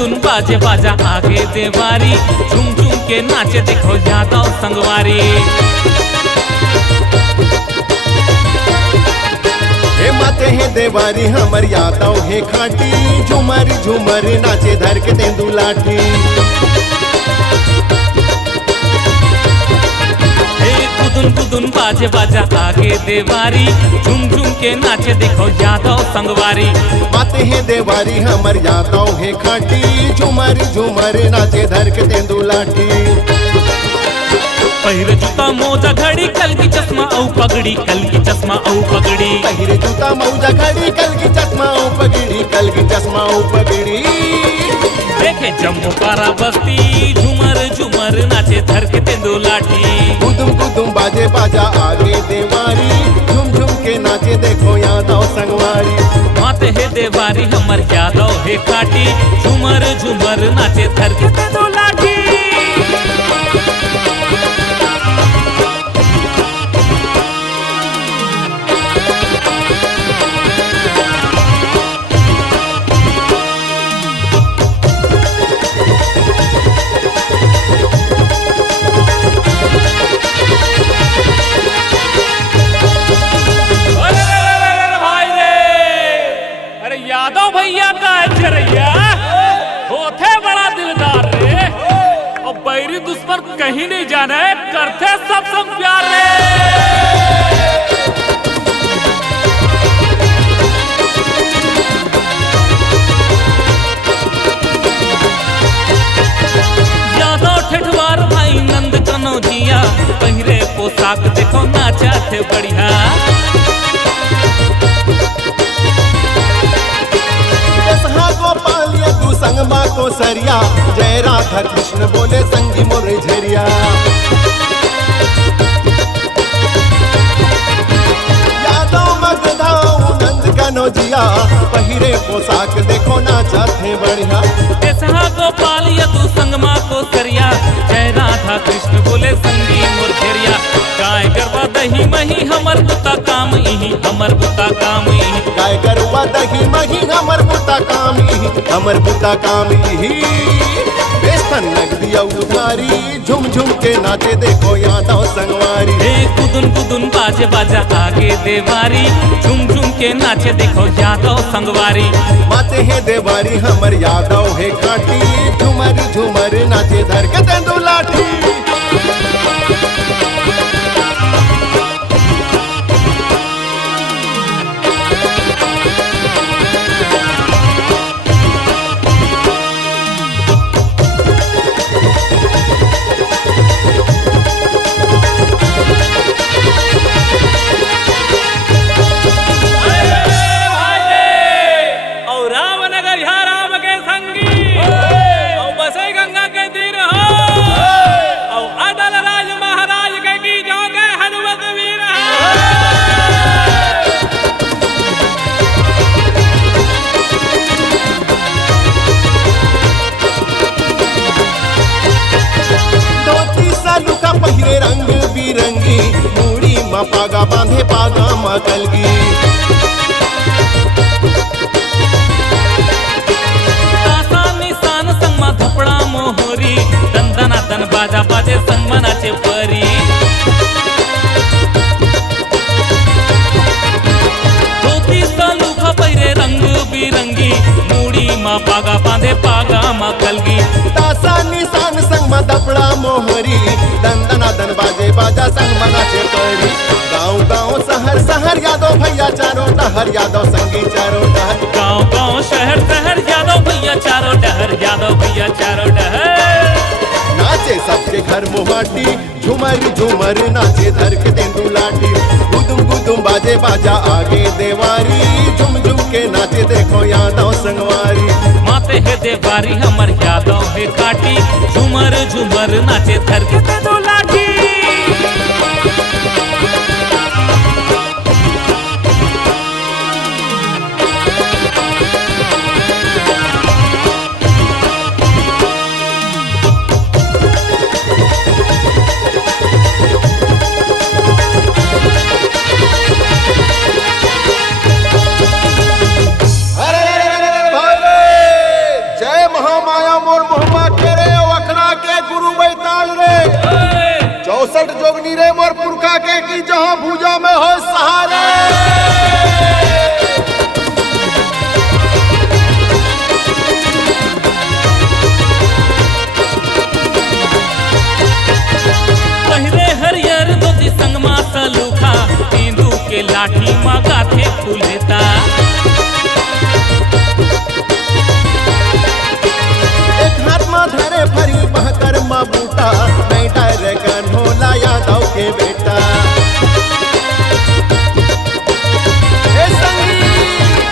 गुदुन बाजे बाजा आगे देवारी, झूम झूम के नाचे देखो यादव संगवारी। हे माते हैं देवारी हमर यादव है खाटी, झूमर झूमर नाचे धर के तेंदू लाठी। गुदुन गुदुन बाजे बाजा आगे देवारी, झूम झूम के नाचे देखो यादव संगवारी। माते हैं देवारी हमर यादव है खाटी, झूमर झूमर नाचे धर के तेंदू लाठी। पहिरे जूता मोजा घड़ी कल की चश्मा औ पगड़ी, कल की चश्मा औ पगड़ी। पहिरे जूता मौजा घड़ी कल की चश्मा औ पगड़ी, कल की चश्मा औ पगड़ी। देखे जम्मू पारा बस्ती, झूमर झूमर नाचे धर के तेंदू लाठी। गुदुम गुदुम बाजे बाजा आगे देवारी, झूम झूम के नाचे देखो यादव संगवारी। माते है देवारी हमर यादव है खाटी, झूमर झूमर नाचे धर के तेंदू लाठी। यादव भैया का चरैया होते बड़ा दिलदार रे, और बैरी दुश्मन कहीं नहीं जाने, करते सब प्यार रे। यादव ठेठवार भाई नंद कनौजिया, पहिरे पोशाक देखो नाचा थे बढ़िया। गोपाल ये तू संगमा को सरिया, जय राधा कृष्ण बोले संगी मोर झरिया। यादव मगधाऊ नंद कनौजिया, पहिरे पोशाक देखो नाचा थे बढ़िया। गोपाल ये तू संगमा को सरिया, जय राधा कृष्ण बोले संगी मोर झरिया। गाय गरबा दही मही हमर बुता काम इही, हमर बुता काम इही। गाय गरबा दही मही हमर बुता काम इही, हमर बुता काम इही। बेसन लग दिया उधारी, झुम झुम के नाचे देखो यादव संगवारी। गुदुन गुदुन बाजे बाजा आगे देवारी, झूम झूम के नाचे देखो यादव संगवारी। माते हैं देवारी हमर यादव है खाटी, झूमर झूमर नाचे धर के तेंदू लाठी। पहिरे रंग बिरंगी, मूड़ी माँ पागा बांधे पागा माँ कलगी। निशान संग मा धपड़ा मोहरी, दंदना दन बाजा बाजे संग मनाचे परी। धोती सालूखा पहिरे रंग बिरंगी, मूड़ी माँ पागा बांधे पागा माँ कलगी। तासा निशान संग मा धपड़ा मोहरी, दंदना दन बाजे बाजा संग मनाचे परी। गाँव गाँव शहर शहर यादव भैया चारों डहर, यादव संगी चारों डहर। गाँव गाँव शहर शहर यादव भैया चारों डहर, यादव भैया चारों डहर। नाचे सबके घर मुहाटी, झूमर झूमर नाचे धर के तेंदू लाठी। गुदुम गुदुम बाजे बाजा आगे देवारी, झुम झुम के नाचे देखो यादव संगवारी। माते है देवारी हमर यादव है खाटी, झूमर झूमर नाचे धर के तेंदू लाठी। जय महामाया। की जहां भुजा में हो सहारे। पहिरे हरियर धोती संगमा सलूखा तेंदू के लाठी माँ गाथे फूलेता। एक हाथ में धरे फरी बहकर माँ बूटा मैं डर कन्होला यादव के बेटा। ए संगी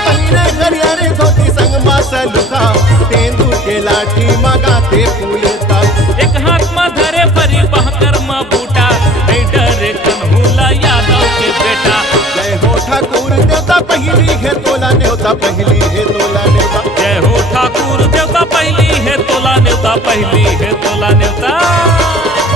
पहिरे हरियर धोती संगमा सलूखा तेंदू के लाठी माँ गाथे फूलेता। एक हाथ में धरे फरी बहकर माँ बूटा नहीं डरे कन्हूला यादव के बेटा। जय हो ठाकुर देवता पहली है तोला न्योता पहली है तोला न्योता। जय हो ठाकुर देवता पहली है तोला न्योता पहली है तोला न्योता।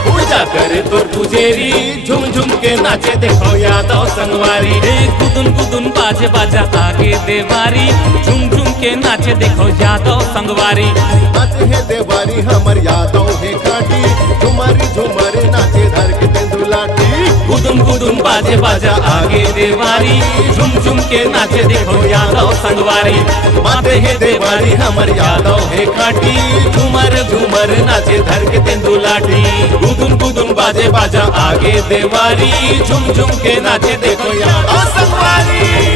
पूजा करे तो पुजेरी झुम झुम के नाचे देखो यादव संगवारी। रे गुदुन गुदुन बाजे बाजा आगे देवारी झुम झुम के नाचे देखो यादव संगवारी। नाचे है देवारी हमर यादव है काटी झुमरी झुमर नाचे धर के तेंदू लाठी। गुदुन गुदुन बाजे बाजा आगे देवारी झुम झुम के नाचे देखो यादव संगवारी। माते है देवारी हमर यादव है काटी झुमर झुमर नाचे धर के तेंदू लाठी। गुदुन गुदुन बाजे बाजा आगे देवारी झुम झुम के नाचे देखो यादव यादव संगवारी।